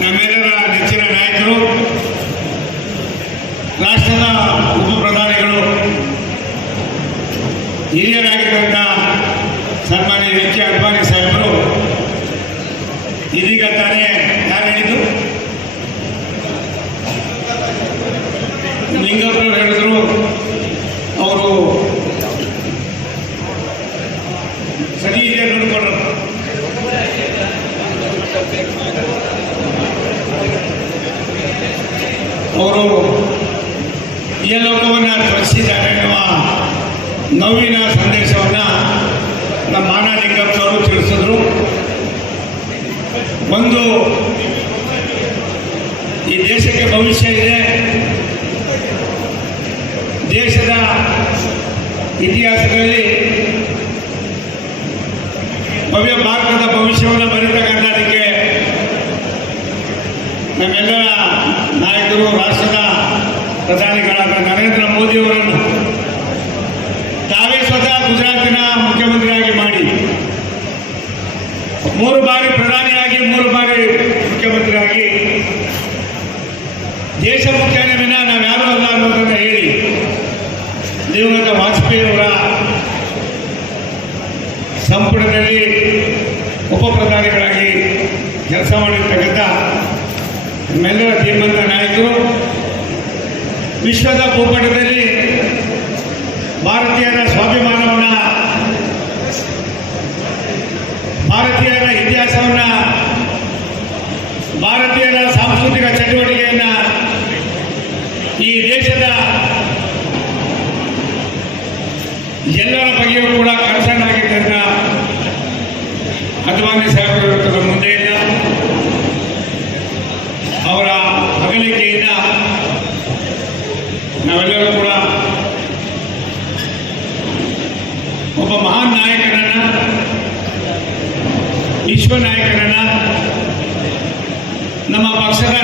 ನಮ್ಮೆಲ್ಲರ ನೆಚ್ಚಿನ ನಾಯಕರು, ರಾಷ್ಟ್ರದ ಉಪ ಪ್ರಧಾನಿಗಳು ಹಿರಿಯರಾಗಿದ್ದಂಥ ಸನ್ಮಾನ್ಯ ಎಚ್ ಕೆ ಸಾಹೇಬರು ಇದೀಗ ತಾನೇ ಯಾರು ಹೇಳಿದ್ರು ಲಿಂಗಪ್ಪರು ಹೇಳಿದ್ರು, ಅವರು ಸರಿ ಇದೆ ನೋಡಿಕೊಂಡ್ರು ಅವರು ಈ ಲೋಕವನ್ನು ರಚಿಸಿದ್ದಾರೆ ಎನ್ನುವ ನೋವಿನ ಸಂದೇಶವನ್ನು ನಮ್ಮ ಮಾನಲಿಂಗಪ್ಪನವರು ತಿಳಿಸಿದ್ರು. ಒಂದು, ಈ ದೇಶಕ್ಕೆ ಭವಿಷ್ಯ ಇದೆ. ದೇಶದ ಇತಿಹಾಸದಲ್ಲಿ ಭವ್ಯ ಭಾರತದ ಭವಿಷ್ಯವನ್ನು ಬರೀತಕ್ಕಂಥದಕ್ಕೆ ನಮ್ಮೆಲ್ಲರ ನಾಯಕರು ರಾಷ್ಟ್ರದ ಪ್ರಧಾನಿಗಳಾದ ನರೇಂದ್ರ ಮೋದಿಯವರನ್ನು ತಾವೇ ಸ್ವತಃ ಗುಜರಾತಿನ ಮುಖ್ಯಮಂತ್ರಿಯಾಗಿ ಮಾಡಿ, ಮೂರು ಬಾರಿ ಪ್ರಧಾನಿಯಾಗಿ, ಮೂರು ಬಾರಿ ಮುಖ್ಯಮಂತ್ರಿಯಾಗಿ ದೇಶ ಮುಖ್ಯನ ವಿನ ಯಾರು ಅಲ್ಲ ಅನ್ನೋದನ್ನು ಹೇಳಿ ದಿವಂಗತ ವಾಜಪೇಯಿ ಅವರ ಸಂಪುಟದಲ್ಲಿ ಉಪ ಪ್ರಧಾನಿಗಳಾಗಿ ಕೆಲಸ ಮಾಡಿರ್ತಕ್ಕಂಥ ನಮ್ಮೆಲ್ಲರ ತೀರ್ಮಾನ ನಾಯಕರು, ವಿಶ್ವದ ಭೂಪಟದಲ್ಲಿ ಭಾರತೀಯರ ಸ್ವಾಭಿಮಾನವನ್ನು, ಭಾರತೀಯರ ಇತಿಹಾಸವನ್ನು, ಭಾರತೀಯರ ಸಾಂಸ್ಕೃತಿಕ ಚಟುವಟಿಕೆಯನ್ನು ಈ ದೇಶದ ಎಲ್ಲರ ಬಗ್ಗೆಯೂ ಕೂಡ ನಾವೆಲ್ಲರೂ ಕೂಡ ಒಬ್ಬ ಮಹಾನ್ ನಾಯಕನನ್ನ ವಿಶ್ವ ನಾಯಕನನ್ನ ನಮ್ಮ ಪಕ್ಷದ